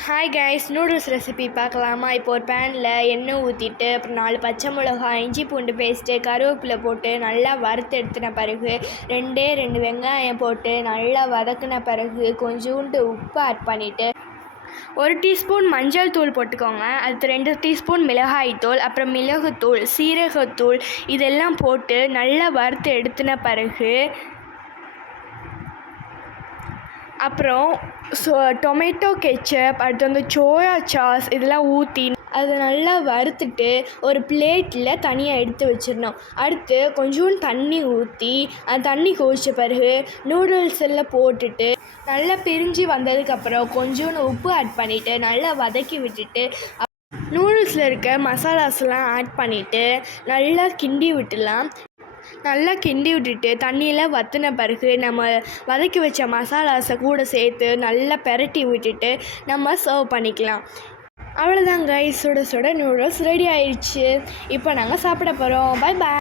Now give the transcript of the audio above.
Hi guys, noodles recipe பார்க்கலாமா? இப்போ ஒரு பேனில் எண்ணெய் ஊற்றிட்டு அப்புறம் 4 பச்சை மிளகாய், இஞ்சி பூண்டு பேஸ்ட்டு, கருவேப்பிலை போட்டு நல்லா வறுத்து எடுத்துன பிறகு 2 வெங்காயம் போட்டு நல்லா வதக்கின பிறகு கொஞ்சோண்டு உப்பு ஆட் பண்ணிவிட்டு 1 டீஸ்பூன் மஞ்சள் தூள் போட்டுக்கோங்க. அடுத்து 2 டீஸ்பூன் மிளகாய்த்தூள், அப்புறம் மிளகுத்தூள், சீரகத்தூள் இதெல்லாம் போட்டு நல்லா வறுத்து எடுத்துன பிறகு அப்புறம் டொமேட்டோ கெச்சப், அடுத்து வந்து சோயா சாஸ் இதெல்லாம் ஊற்றி அதை நல்லா வறுத்துட்டு ஒரு பிளேட்டில் தனியாக எடுத்து வச்சிடணும். அடுத்து கொஞ்சோண்டு தண்ணி ஊற்றி அந்த தண்ணி கொதித்த பிறகு நூடுல்ஸ் எல்லாம் போட்டுட்டு நல்லா பிரிஞ்சு வந்ததுக்கப்புறம் கொஞ்சோண்டு உப்பு ஆட் பண்ணிவிட்டு நல்லா வதக்கி விட்டுட்டு நூடுல்ஸில் இருக்க மசாலாஸ்லாம் ஆட் பண்ணிவிட்டு நல்லா கிண்டி விட்டுடலாம். நல்லா கிண்டி விட்டுட்டு தண்ணியெல்லாம் வற்றின பிறகு நம்ம வதக்கி வச்ச மசாலாஸை கூட சேர்த்து நல்லா பெரட்டி விட்டுட்டு நம்ம சர்வ் பண்ணிக்கலாம். அவ்வளோதான் கைஸ், சுட சுட நூடுல்ஸ் ரெடி ஆயிடுச்சு. இப்போ நாங்கள் சாப்பிட போகிறோம். Bye bye.